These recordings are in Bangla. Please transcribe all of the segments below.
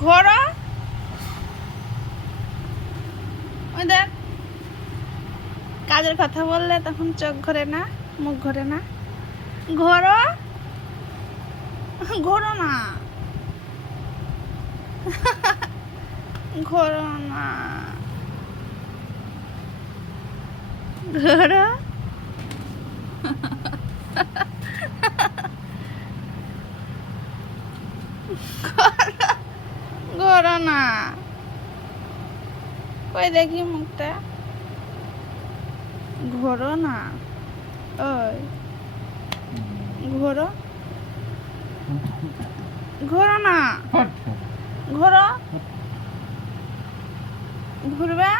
ঘোরো, ওই দেখ কাজের কথা বললে তখন চোখ ঘোরে না, মুখ ঘোরে না। ঘোরো, ঘোরো না, ঘোরো না, ঘোরো, ঘোরো না। ওই দেখি মুখটা, ঘোরো না, ওই ঘোরো, ঘোরো না, ঘোরো, ঘুরবে,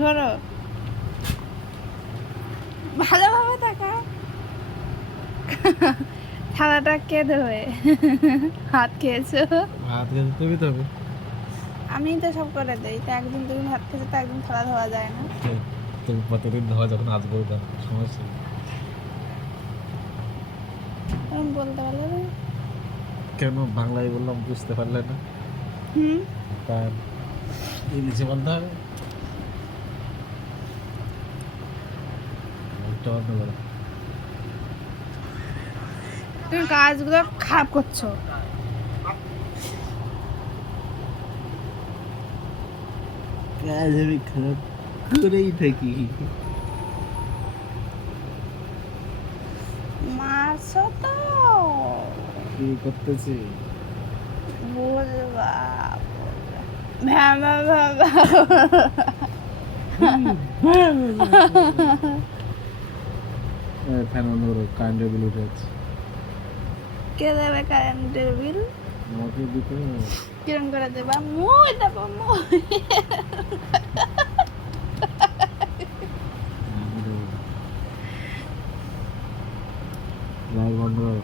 ঘোরো, ভালোভাবে থাকা। থালাটা কে ধোবে? হাত খেয়েছো? হাত খেতে দেবি তবে আমি তো সব করে দেই, তো একদিন তুমি ভাত খেয়েছো তো একদিন থালা ধোয়া যায় না। তুমি প্রতিদিন ধোয়া যখন আসবো তখন সমস্যা নেই। এরকম বলতে পারলে না। কেন বাংলায় বললাম বুঝতে পারলে না? হুম, তার ইংলিশে বলতে হবে। মুখটা বন্ধ করো। তুমি কাজগুলো খারাপ করছো। কাজ আমি খারাপ করেই থাকি। মারছো তো কি করতেছি? বুঝবা, ভ্যা ভ্যা ভ্যা ভ্যা। ফ্যান বন্ধ করো, কারেন্টের বিল উঠে যাচ্ছে। কে দেবে কারেন্টের বিল? আমাকে দিতে হবে। কিরম করে দেবা? মুই দেবো, মুই। লাইট বন্ধ করো।